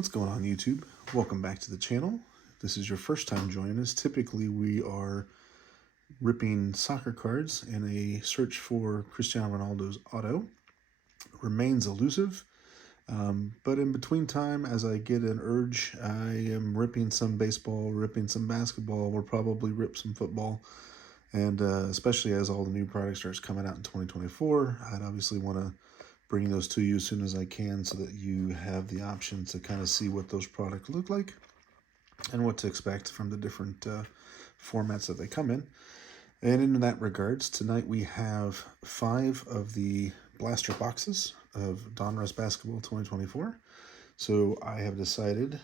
What's going on, YouTube? Welcome back to the channel. If this is your first time joining us, typically we are ripping soccer cards in a search for Cristiano Ronaldo's auto. Remains elusive, but in between time, as I get an urge, I am ripping some baseball, ripping some basketball, we'll probably rip some football, and especially as all the new product starts coming out in 2024, I'd obviously want to bring those to you as soon as I can so that you have the option to kind of see what those products look like and what to expect from the different formats that they come in. And in that regards, tonight we have 5 of the blaster boxes of Donruss Basketball 2024. So I have decided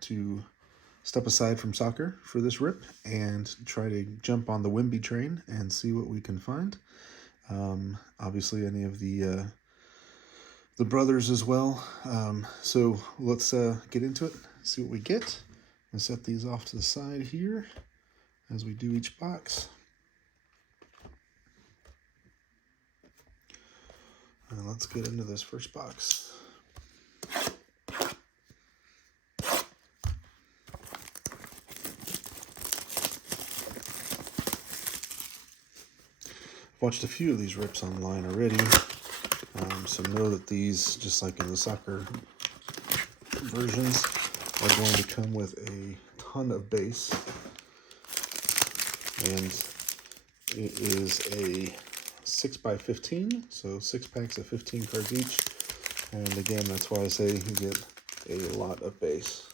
to step aside from soccer for this rip and try to jump on the WEMBY train and see what we can find. Obviously any of the brothers as well. So let's get into it, see what we get. I'm going to set these off to the side here as we do each box. And let's get into this first box. I've watched a few of these rips online already, so know that these, just like in the soccer versions, are going to come with a ton of base, and it is a 6x15, so 6 packs of 15 cards each, and again, that's why I say you get a lot of base.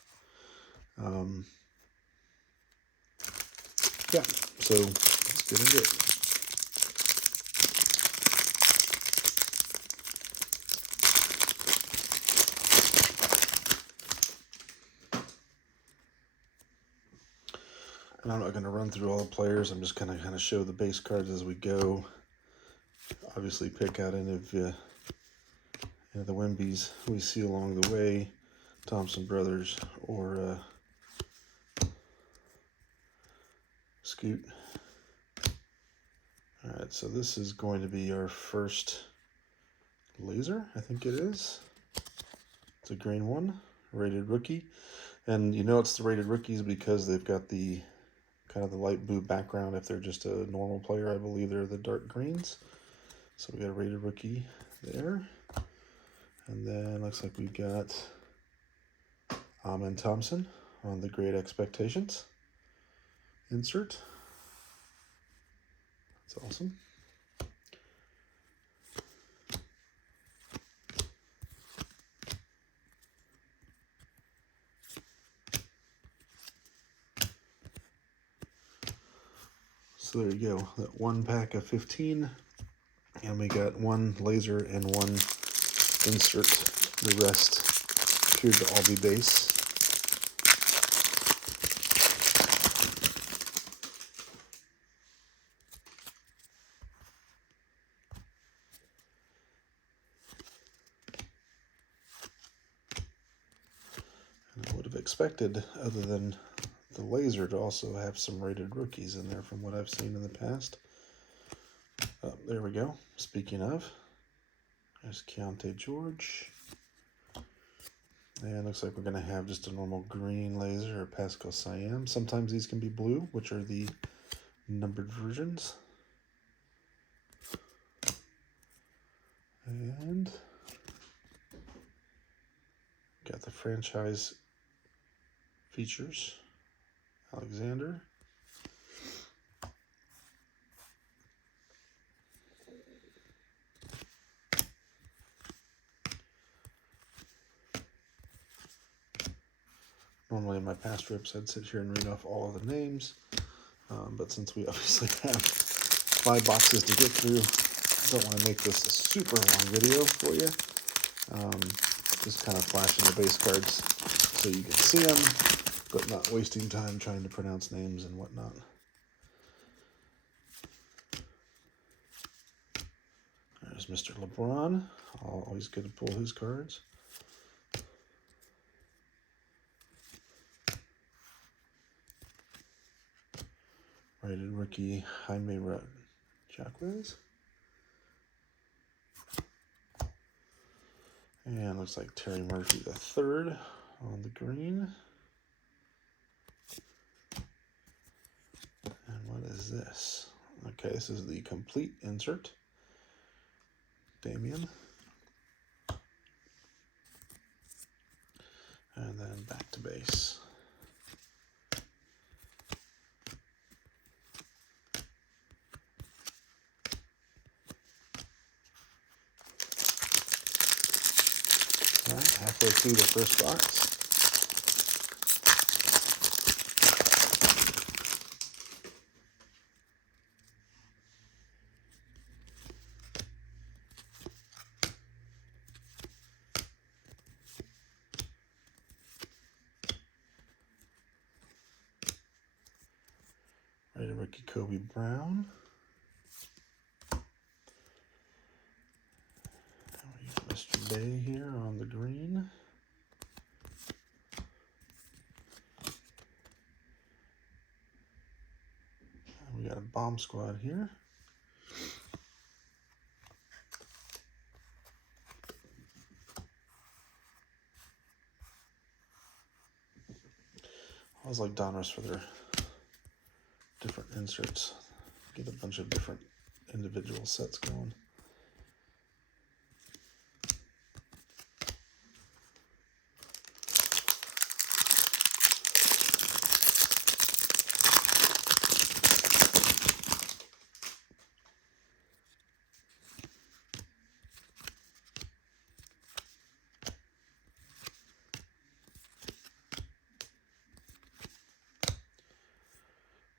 Yeah, so let's get into it. And I'm not going to run through all the players. I'm just going to kind of show the base cards as we go. Obviously, pick out any of the WEMBYs we see along the way, Thompson Brothers or Scoot. All right, so this is going to be our first laser, I think it is. It's a green one, rated rookie. And you know it's the rated rookies because they've got the kind of the light blue background. If they're just a normal player, I believe they're the dark greens. So we got a rated rookie there. And then looks like we got Thompson on the Great Expectations insert. That's awesome. So there you go, that 1 pack of 15, and we got 1 laser and 1 insert. The rest appeared to all be base. And I would have expected, other than the laser, to also have some rated rookies in there from what I've seen in the past. There we go. Speaking of, there's Keontae George. And looks like we're going to have just a normal green laser or Pascal Siam. Sometimes these can be blue, which are the numbered versions. And got the franchise features. Alexander. Normally in my past rips I'd sit here and read off all of the names, but since we obviously have 5 boxes to get through, I don't want to make this a super long video for you. Just kind of flashing the base cards so you can see them, but not wasting time trying to pronounce names and whatnot. There's Mr. LeBron. Always good to pull his cards. Rated rookie Jaime Jaquez. And looks like Terry Murphy the third on the green. And what is this? Okay, this is the complete insert. Damien. And then back to base. All right, halfway through the first box. Rated rookie Kobe Brown. We got Mr. Day here on the green. And we got a bomb squad here. I always like Donruss for their different inserts. Get a bunch of different individual sets going.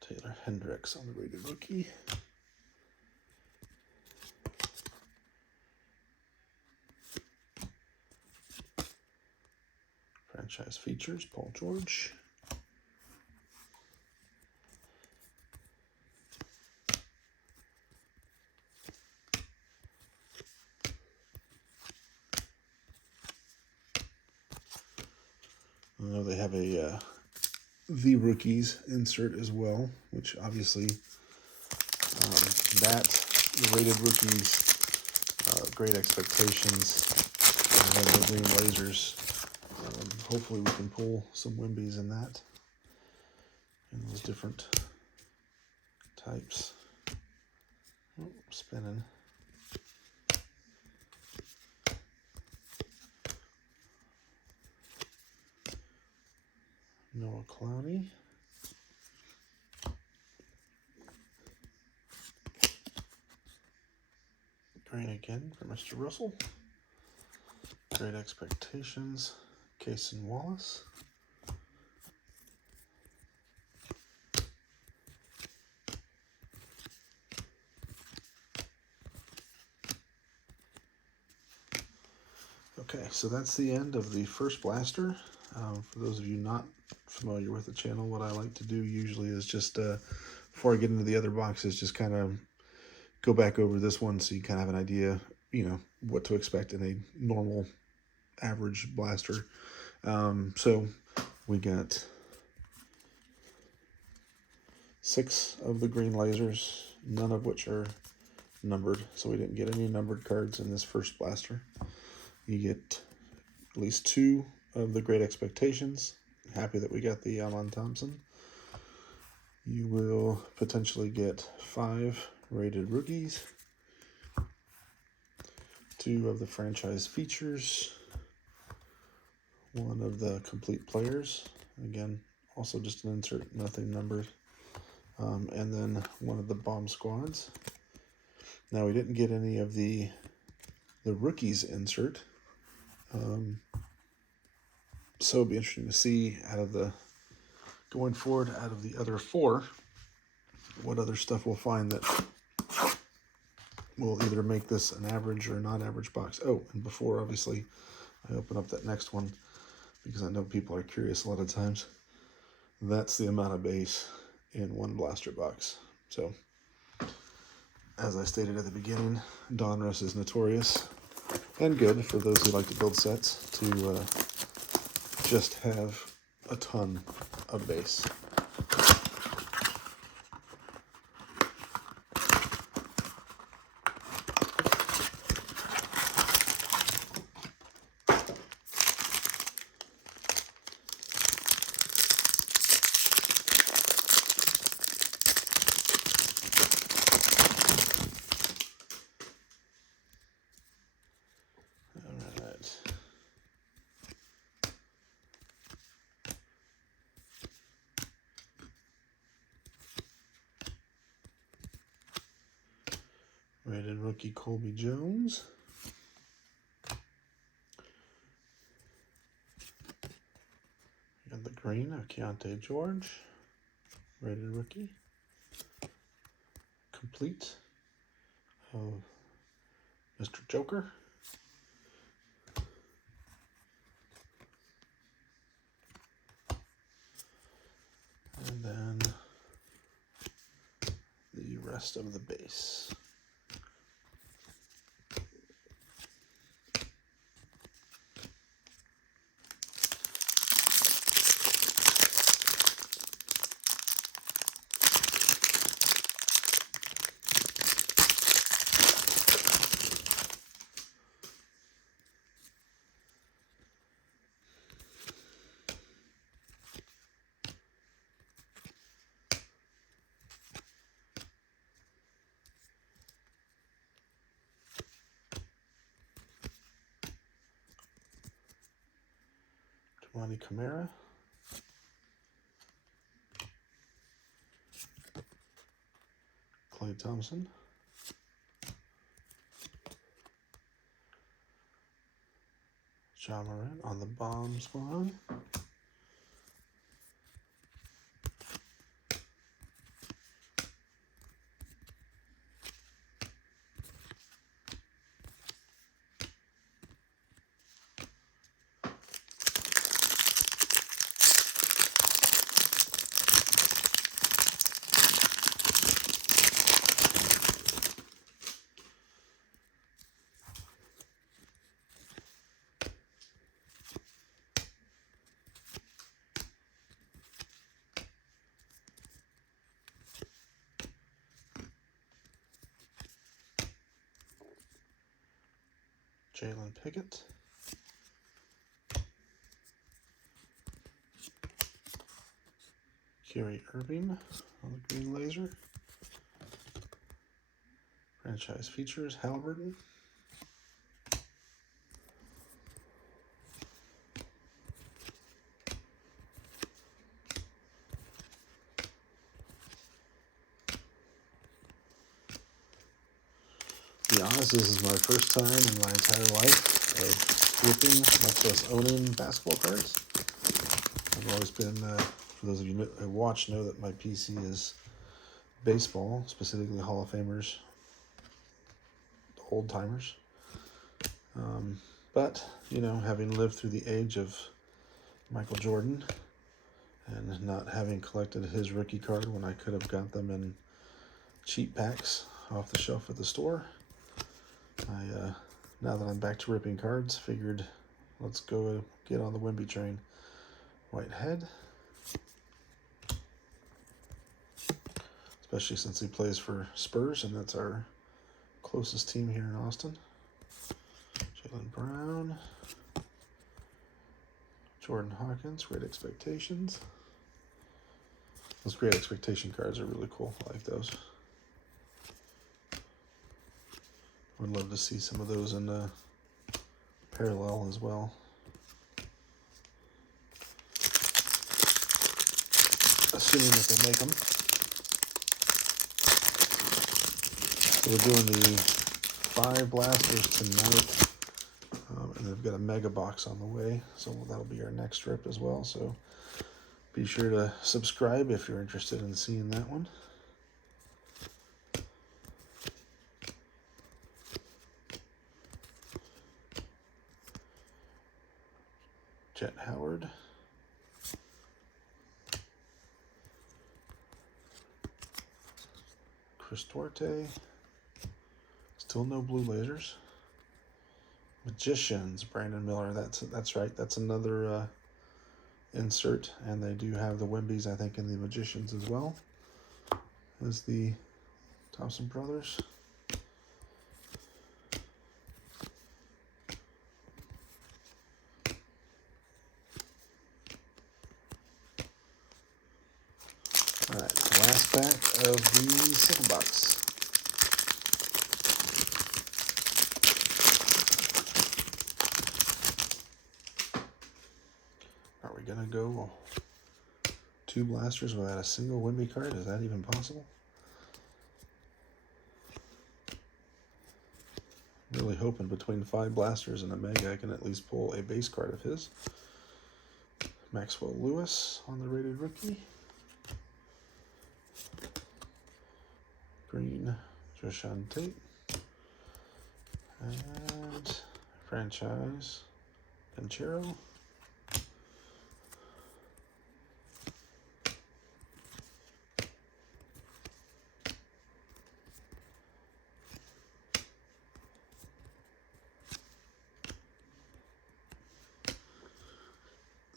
Taylor Hendricks on the rated rookie. Franchise features, Paul George. I know they have a the rookies insert as well, which obviously the rated rookies, great expectations, and then the green lasers. Hopefully we can pull some Wembys in that, in those different types. Oh, spinning. Noah Clowney. Green again for Mr. Russell. Great expectations, Cason Wallace. Okay, so that's the end of the first blaster. For those of you not familiar with the channel, what I like to do usually is just, before I get into the other boxes, just kind of go back over this one so you kind of have an idea, you know, what to expect in a normal average blaster. So we got 6 of the green lasers, none of which are numbered, so we didn't get any numbered cards in this first blaster. You get at least 2 of the Great Expectations. Happy that we got the Alon Thompson. You will potentially get 5 rated rookies, 2 of the franchise features, 1 of the complete players. Again, also just an insert, nothing numbered. And then 1 of the bomb squads. Now we didn't get any of the rookies insert. So it'll be interesting to see going forward out of the other 4, what other stuff we'll find that will either make this an average or non-average box. Oh, and before, obviously, I open up that next one, because I know people are curious a lot of times, that's the amount of base in one blaster box. So, as I stated at the beginning, Donruss is notorious and good for those who like to build sets to just have a ton of base. Rated rookie Colby Jones. Got the green of Keontae George. Rated rookie. Complete of Mr. Joker. And then the rest of the base. Ronnie Camara. Clay Thompson. John Morant on the bomb squad. Jalen Pickett. Kyrie Irving on the green laser. Franchise features Halliburton. To be honest, this is my first time in my entire life of flipping, much less owning basketball cards. I've always been, for those of you who watch, know that my PC is baseball, specifically Hall of Famers, old timers. But, you know, having lived through the age of Michael Jordan and not having collected his rookie card when I could have got them in cheap packs off the shelf at the store, now that I'm back to ripping cards, figured let's go get on the WEMBY train. Whitehead, especially since he plays for Spurs, and that's our closest team here in Austin. Jaylen Brown, Jordan Hawkins, Great Expectations. Those Great Expectation cards are really cool. I like those. Would love to see some of those in parallel as well. Assuming that they make them. So we're doing the 5 blasters tonight. And they've got a mega box on the way. So that'll be our next rip as well. So be sure to subscribe if you're interested in seeing that one. Jet Howard. Chris Duarte. Still no blue lasers. Magicians, Brandon Miller. That's right. That's another insert, and they do have the Wembys, I think, in the Magicians as well as the Thompson brothers. All right, last pack of the second box. Are we gonna go 2 blasters without a single Wemby card? Is that even possible? hoping between 5 blasters and a mega I can at least pull a base card of his. Maxwell Lewis on the rated rookie. Green, Joshan Tate. And franchise, Panchero.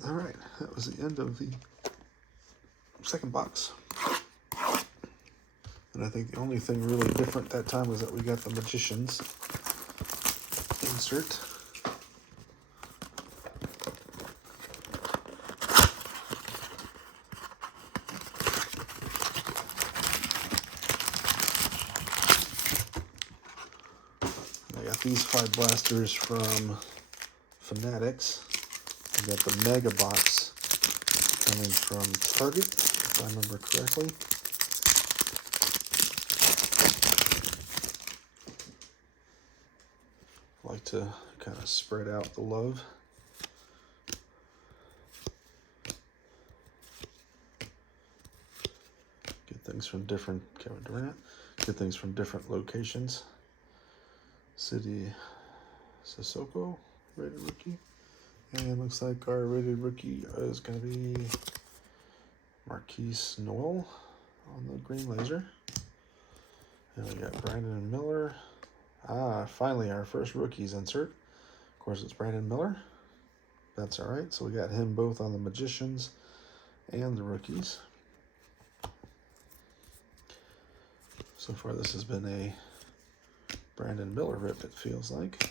All right, that was the end of the second box. And I think the only thing really different that time was that we got the Magician's insert. I got these 5 blasters from Fanatics. I got the Mega Box coming from Target, if I remember correctly. I like to kind of spread out the love. Get things from different, Kevin Durant, get things from different locations. City Sissoko, rated rookie. And looks like our rated rookie is going to be Marquise Noel on the green laser. And we got Brandon Miller. Finally our first rookies insert. Of course, it's Brandon Miller. That's all right. So we got him both on the Magicians and the rookies. So far, this has been a Brandon Miller rip, it feels like.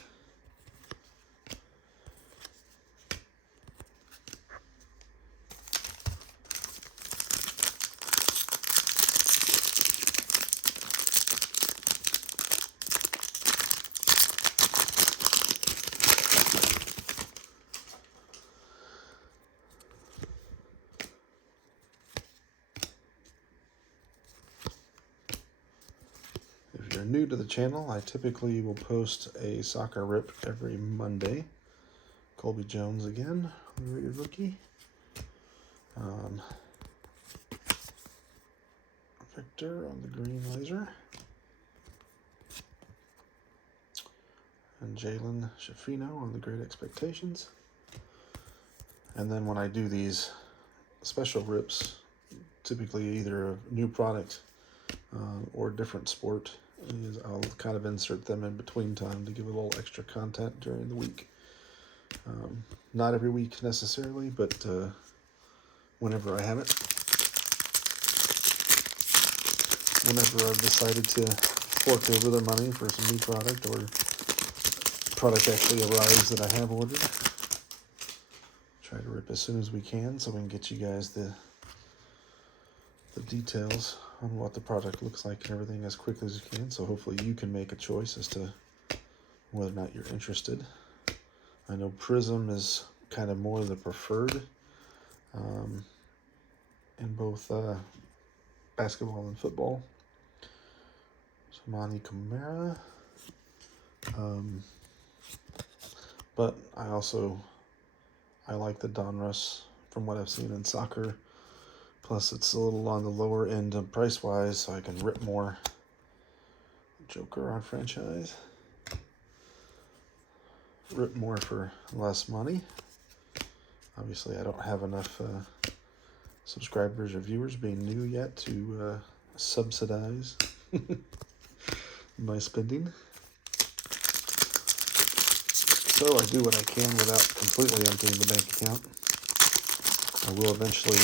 If you're new to the channel, I typically will post a soccer rip every Monday. Colby Jones again, rated rookie. Victor on the green laser. And Jalen Shafino on the Great Expectations. And then when I do these special rips, typically either a new product or different sport, is I'll kind of insert them in between time to give a little extra content during the week. Not every week necessarily, but whenever I have it. Whenever I've decided to fork over the money for some new product or product actually arrives that I have ordered. Try to rip as soon as we can so we can get you guys the details on what the product looks like and everything as quickly as you can. So hopefully you can make a choice as to whether or not you're interested. I know Prism is kind of more the preferred in both basketball and football. Samani Kamara. But I like the Donruss from what I've seen in soccer. Plus it's a little on the lower end of price-wise, so I can rip more. Joker on franchise. Rip more for less money. Obviously I don't have enough subscribers or viewers being new yet to subsidize my spending. So I do what I can without completely emptying the bank account. I will eventually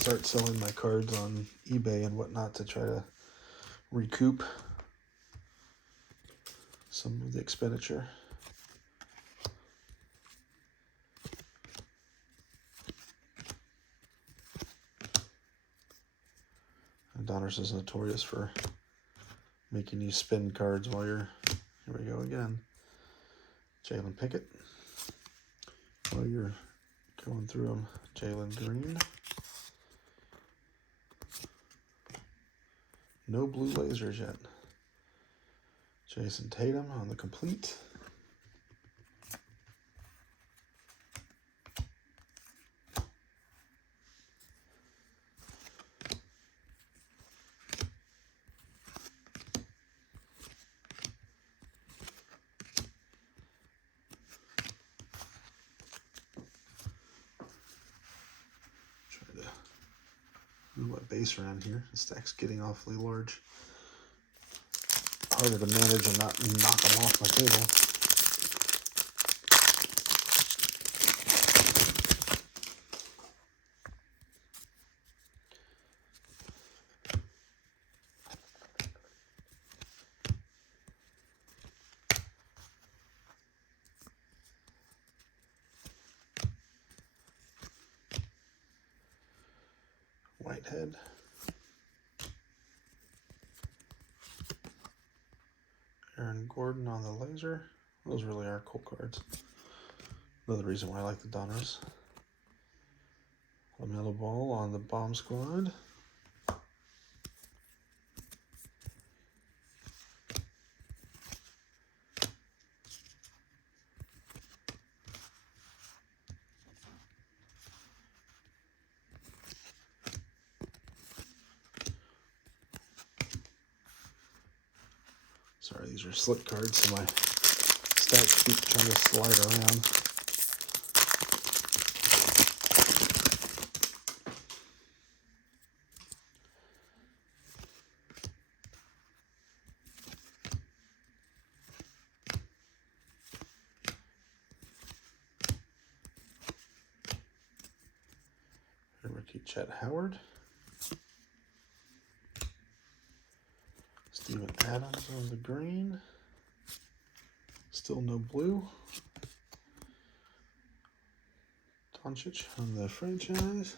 start selling my cards on eBay and whatnot to try to recoup some of the expenditure. And Donruss is notorious for making you spin cards while you're, here we go again. Jalen Pickett. While you're going through them, Jalen Green. No blue lasers yet. Jason Tatum on the complete. Move my base around here. The stack's getting awfully large. Harder to manage and not knock them off my table. Whitehead. Aaron Gordon on the laser. Those really are cool cards. Another reason why I like the Donruss. LaMelo Ball on the Bomb Squad. Sorry, these are slick cards, so my stacks keep trying to slide around. Rookie Chet Howard. Steven Adams on the green. Still no blue. Doncic on the franchise.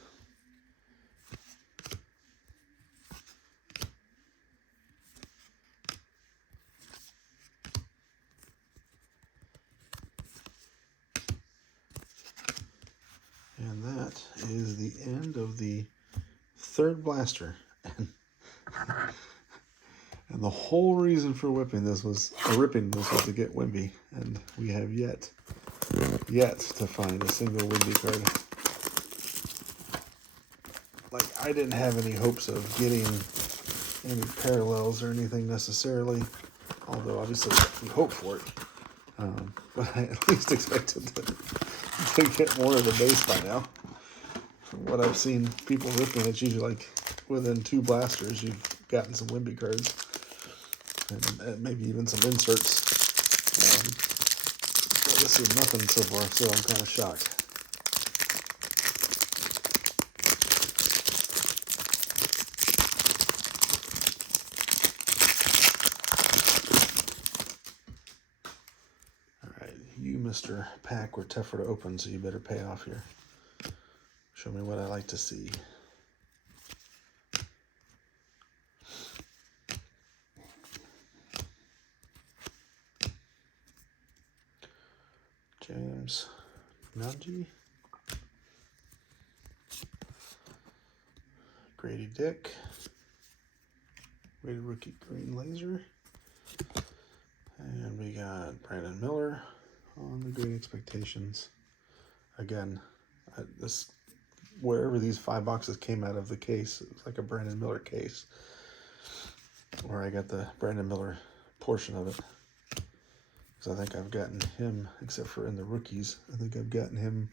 And that is the end of the third blaster. And the whole reason for ripping this was to get Wemby, and we have yet to find a single Wemby card. Like, I didn't have any hopes of getting any parallels or anything necessarily, although obviously we hope for it. But I at least expected to get more of the base by now. From what I've seen people ripping, it's usually like within 2 blasters you've gotten some Wemby cards. And maybe even some inserts. But this is nothing so far, so I'm kind of shocked. Alright, you, Mr. Pack, were tougher to open, so you better pay off here. Show me what I like to see. James Nungy, Grady Dick, rated rookie green laser, and we got Brandon Miller on the Great Expectations. Again, wherever these 5 boxes came out of the case, it was like a Brandon Miller case, where I got the Brandon Miller portion of it. I think I've gotten him, except for in the rookies, I think I've gotten him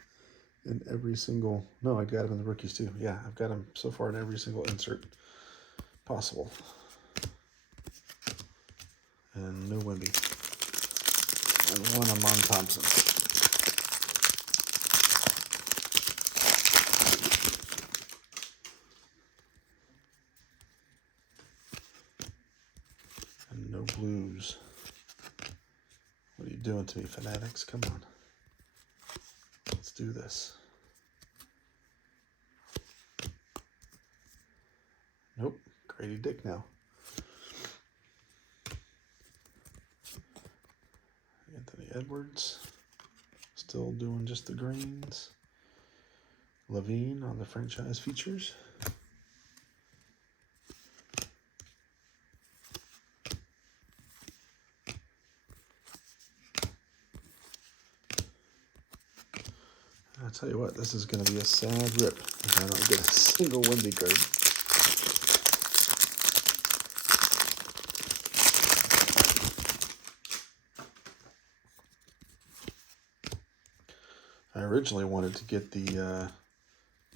in every single, no, I got him in the rookies too. Yeah, I've got him so far in every single insert possible. And no Wemby. And 1 Amon Thompson. And no blues. What are you doing to me, fanatics? Come on. Let's do this. Nope. Grady Dick now. Anthony Edwards. Still doing just the greens. Levine on the franchise features. I'll tell you what, this is going to be a sad rip if I don't get a single Wemby card. I originally wanted to get the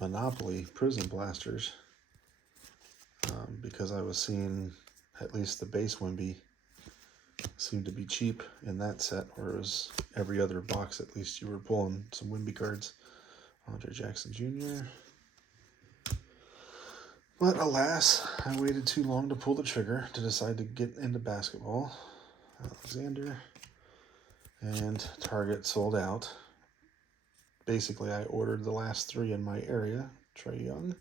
Monopoly Prison Blasters because I was seeing at least the base Wemby seemed to be cheap in that set, whereas every other box at least you were pulling some Wemby cards. Andre Jackson Jr. But alas, I waited too long to pull the trigger to decide to get into basketball. Alexander and Target sold out. Basically, I ordered the last 3 in my area, Trae Young,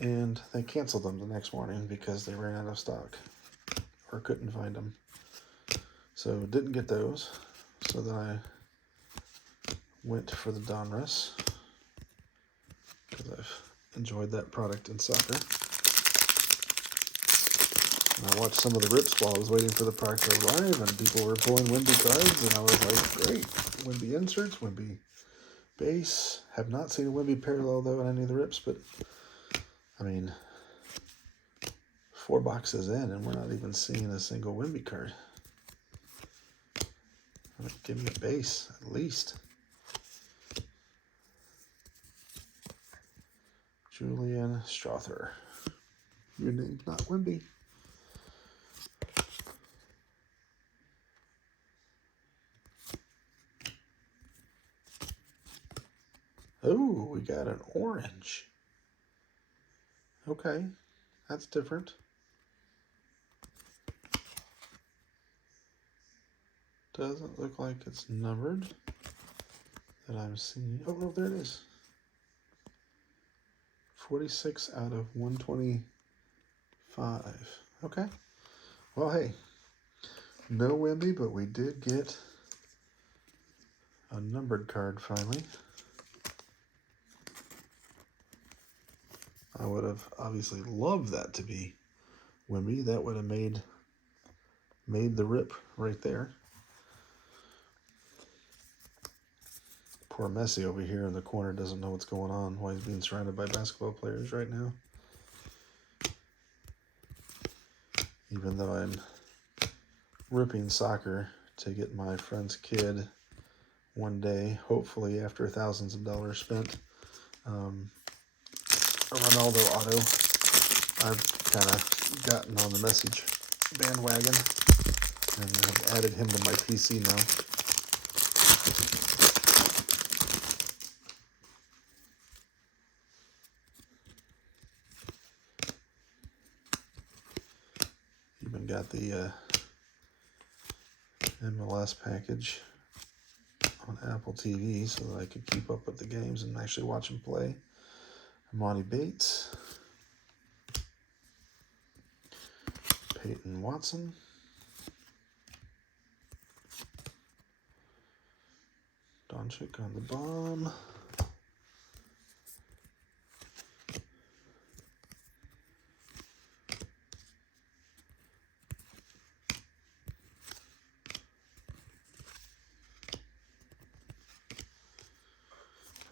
and they canceled them the next morning because they ran out of stock or couldn't find them. So didn't get those. So then I went for the Donruss because I've enjoyed that product in soccer. And I watched some of the rips while I was waiting for the product to arrive, and people were pulling Wemby cards, and I was like, great. Wemby inserts, Wemby base. Have not seen a Wemby parallel, though, in any of the rips, but, I mean, 4 boxes in, and we're not even seeing a single Wemby card. Give me a base, at least. Julian Strother. Your name's not Wemby. Oh, we got an orange. Okay, that's different. Doesn't look like it's numbered that I'm seeing. Oh, no, there it is. 46 out of 125. Okay. Well, hey, no Wemby, but we did get a numbered card finally. I would have obviously loved that to be Wemby. That would have made the rip right there. Poor Messi over here in the corner doesn't know what's going on while he's being surrounded by basketball players right now. Even though I'm ripping soccer to get my friend's kid one day, hopefully after thousands of dollars spent, a Ronaldo auto. I've kind of gotten on the message bandwagon and have added him to my PC now. Even got the MLS package on Apple TV so that I could keep up with the games and actually watch them play. Monty Bates, Peyton Watson, Doncic on the bomb,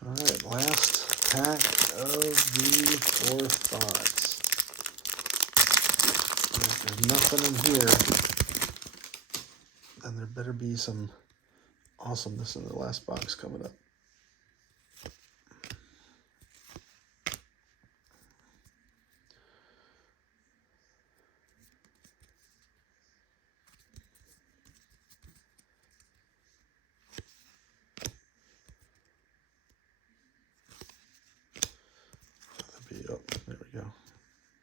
all right, last pack of the 4th box. If there's nothing in here, then there better be some awesomeness in the last box coming up. Oh, there we go.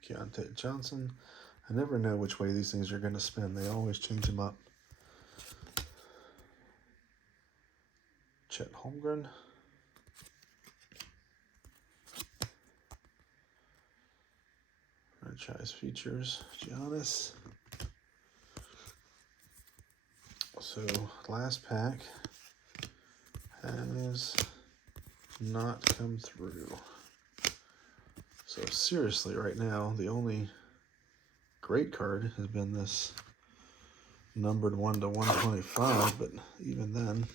Keontae Johnson. I never know which way these things are going to spin. They always change them up. Chet Holmgren. Franchise features. Giannis. So, last pack has not come through. So seriously, right now, the only great card has been this numbered 1 to 125, but even then,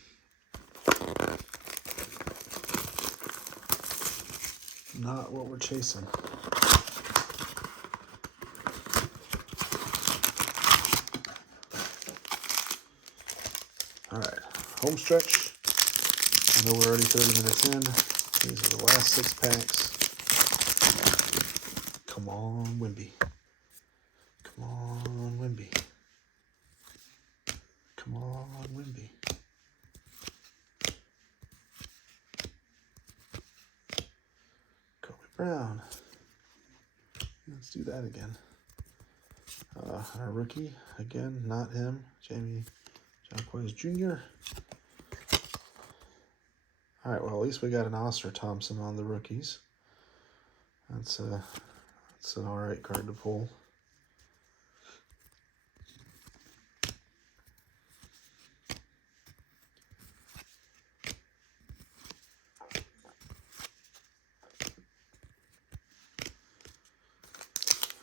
not what we're chasing. All right, home stretch. I know we're already 30 minutes in. These are the last 6 packs. Come on, WEMBY. Come on, WEMBY. Come on, WEMBY. Kobe Brown. Let's do that again. Our rookie, again, not him. Jamie Jaquez Jr. All right, well, at least we got an Oscar Thompson on the rookies. That's an all right card to pull.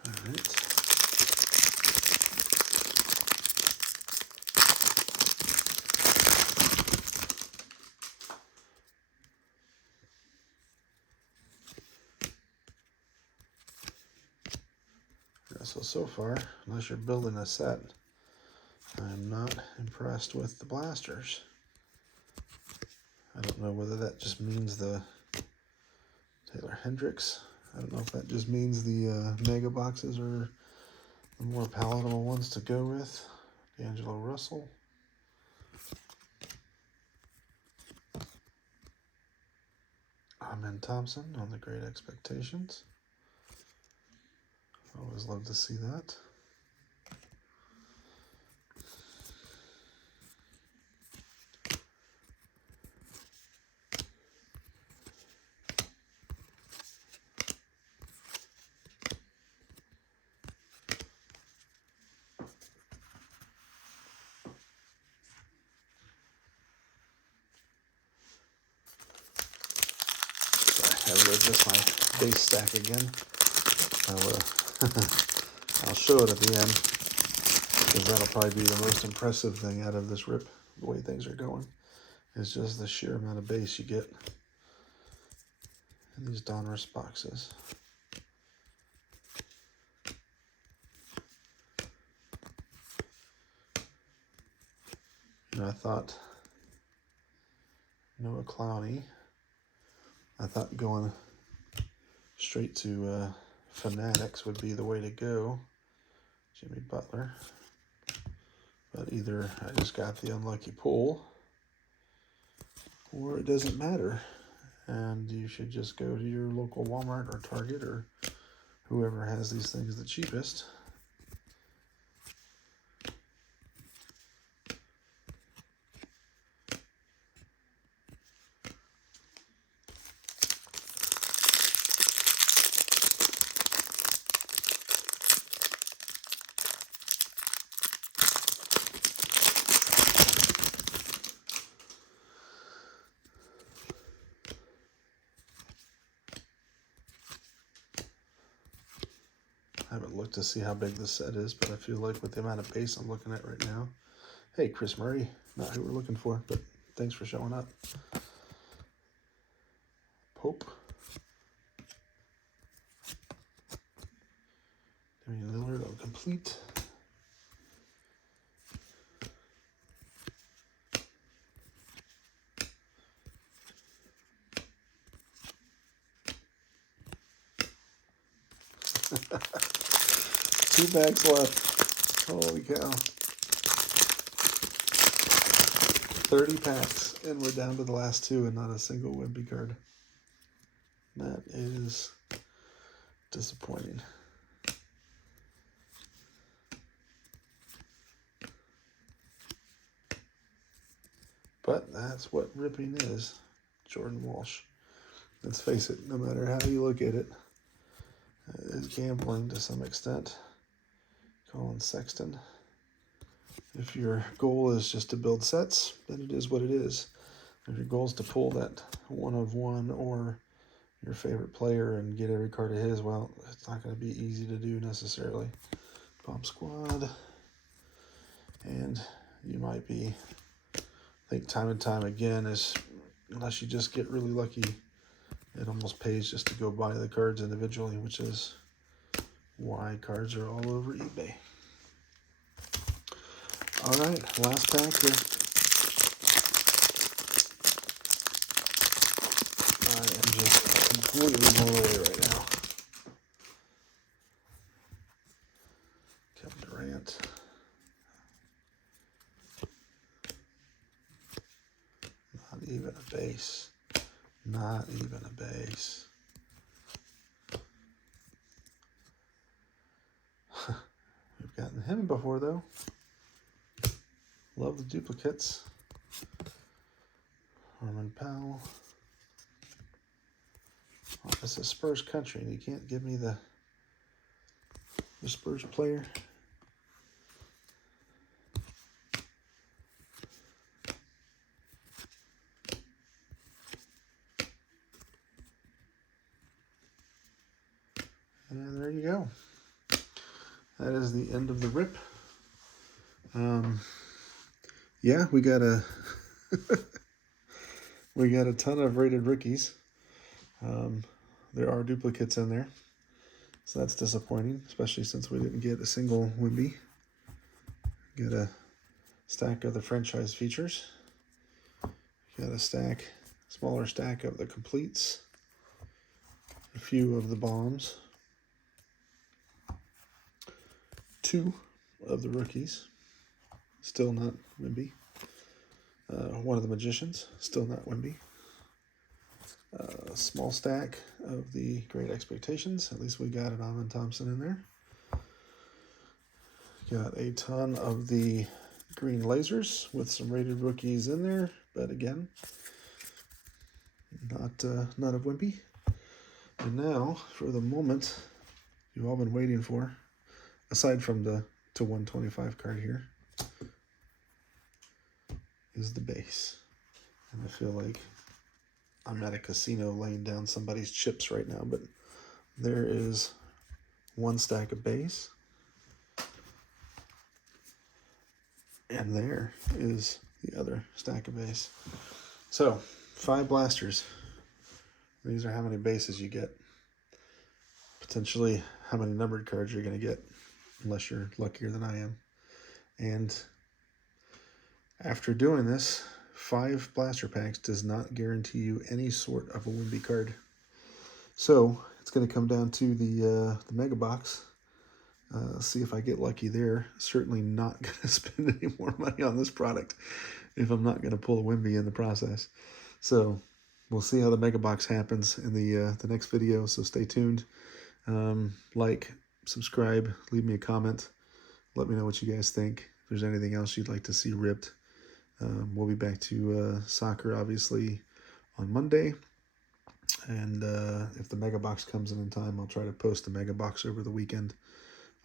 All right. So far, unless you're building a set, I'm not impressed with the blasters. I don't know whether that just means the Taylor Hendricks. I don't know if that just means the mega boxes are the more palatable ones to go with. D'Angelo Russell. Amen Thompson on the Great Expectations. Always love to see that. I will adjust my base stack again. I'll show it at the end, because that'll probably be the most impressive thing out of this rip, the way things are going. It's just the sheer amount of base you get in these DONRUSS boxes. You know, I thought Noah Clowney, I thought going straight to Fanatics would be the way to go. Jimmy Butler. But either I just got the unlucky pull, or it doesn't matter. And you should just go to your local Walmart or Target or whoever has these things the cheapest. I haven't looked to see how big this set is, but I feel like with the amount of base I'm looking at right now. Hey, Chris Murray, not who we're looking for, but thanks for showing up. Pope. Damian Lillard on complete. Two bags left. Holy cow. 30 packs, and we're down to the last 2 and not a single WEMBY card. That is disappointing. But that's what ripping is. Jordan Walsh. Let's face it, no matter how you look at it, it is gambling to some extent. Colin Sexton. If your goal is just to build sets, then it is what it is. If your goal is to pull that 1 of 1 or your favorite player and get every card of his, well, it's not going to be easy to do necessarily. Bomb Squad. And you might be, I think time and time again, is unless you just get really lucky it almost pays just to go buy the cards individually, which is why cards are all over eBay. All right, last pack here. I am just completely blown away right now. Kevin Durant. Not even a base. Not even a base. We've gotten him before, though. Love the duplicates. Norman Powell. Oh, this is Spurs country, and you can't give me the Spurs player. And there you go. That is the end of the rip. Yeah, we got a we got a ton of rated rookies. There are duplicates in there, so that's disappointing, especially since we didn't get a single WEMBY. Get a stack of the franchise features. Got a smaller stack of the completes. A few of the bombs. 2 of the rookies. Still not WEMBY. One of the magicians. Still not WEMBY. A small stack of the Great Expectations. At least we got an Amin Thompson in there. Got a ton of the green lasers with some rated rookies in there, but again, not a WEMBY. And now, for the moment you've all been waiting for, aside from the to 125 card here, is the base. And I feel like I'm at a casino laying down somebody's chips right now, but there is one stack of base. And there is the other stack of base. So, 5 blasters. These are how many bases you get. Potentially how many numbered cards you're going to get, unless you're luckier than I am. And after doing this, 5 blaster packs does not guarantee you any sort of a WEMBY card. So it's going to come down to the mega box. See if I get lucky there. Certainly not going to spend any more money on this product if I'm not going to pull a WEMBY in the process. So we'll see how the mega box happens in the next video. So stay tuned. Like, subscribe, leave me a comment. Let me know what you guys think. If there's anything else you'd like to see ripped. We'll be back to soccer, obviously, on Monday. And if the mega box comes in time, I'll try to post the mega box over the weekend,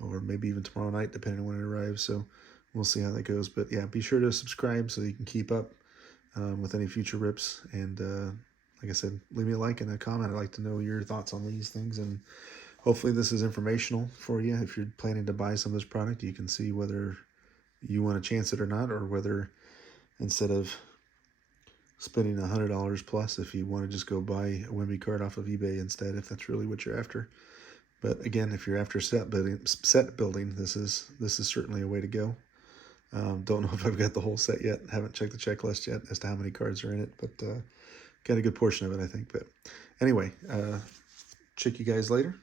or maybe even tomorrow night, depending on when it arrives. So we'll see how that goes. But yeah, be sure to subscribe so you can keep up with any future rips. And like I said, leave me a like and a comment. I'd like to know your thoughts on these things. And hopefully this is informational for you. If you're planning to buy some of this product, you can see whether you want to chance it or not, or whether instead of spending $100 plus, if you want to just go buy a WEMBY card off of eBay instead, if that's really what you're after. But again, if you're after set building, this is certainly a way to go. Don't know if I've got the whole set yet. Haven't checked the checklist yet as to how many cards are in it, but got a good portion of it, I think. But anyway, check you guys later.